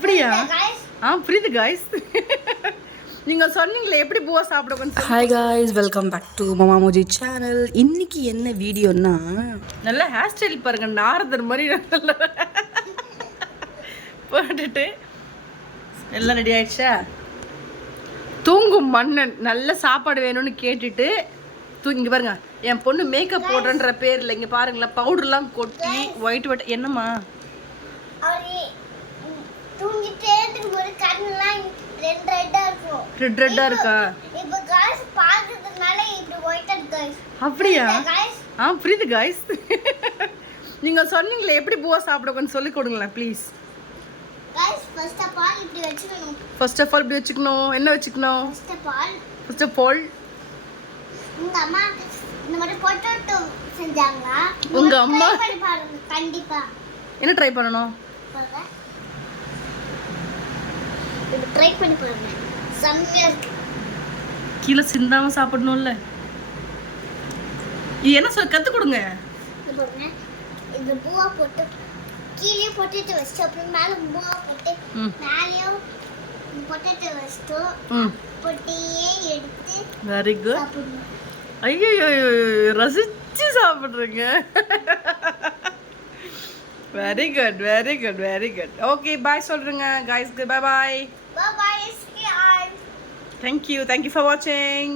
அப்படியா? புரியுது guys. நீங்க சொன்னீங்களே எப்படி பூவா சாப்பிடுவோம்னு. Hi guys, welcome back to Mama Moji channel. இன்னைக்கு என்ன வீடியோன்னா, நல்ல ஹேர் ஸ்டைல் பாருங்க, நாரதர் மாதிரி நல்ல போட்டுட்டு எல்லாம் ரெடி ஆயிடுச்சா? தூங்கும் மன்னன் நல்ல சாப்பாடு வேணும்னு கேட்டுட்டு இங்கே பாருங்க, என் பொண்ணு மேக்கப் போடுறன்ற பேரில் இங்கே பாருங்களேன், பவுடர்லாம் கொட்டி ஒயிட் என்னம்மா ரெட்டா இருக்கா? அப்படியா? புரியுது காய்ஸ். நீங்க சொன்னீங்களே எப்படி பூவா சாப்பிடுவோம்னு சொல்லி கொடுங்களேன் ப்ளீஸ். ஃபர்ஸ்ட் ஆஃப் ஆல் இப்படி வச்சுக்கணும். என்ன வச்சுக்கணும்? ஃபர்ஸ்ட் ஆஃப் ஆல் உங்க அம்மா இந்த மாதிரி பொட்டேட்டோ செஞ்சாங்க. உங்க அம்மா கண்டிப்பா என்ன ட்ரை பண்ணனும்? இது ட்ரை பண்ணி பாருங்க, செம்மையா இருக்கு. கீழ சிந்தாம சாப்பிடணும்ல. இது என்ன சொல்ல கத்து கொடுங்க. இது பாருங்க, இது பூவா போட்டு கீழே பொட்டேட்டோ வச்சு அப்புறம் மேல பூவா போட்டு மேலயும் பொட்டேட்டோ வச்சு பொட்டியே எடுத்து வெரி குட். ஐயோ ரசிச்சு சாப்பிடுறீங்க. Very good very good very good. Okay bye சொல்றேங்க guys. Bye bye. Bye bye. See you. Thank you for watching.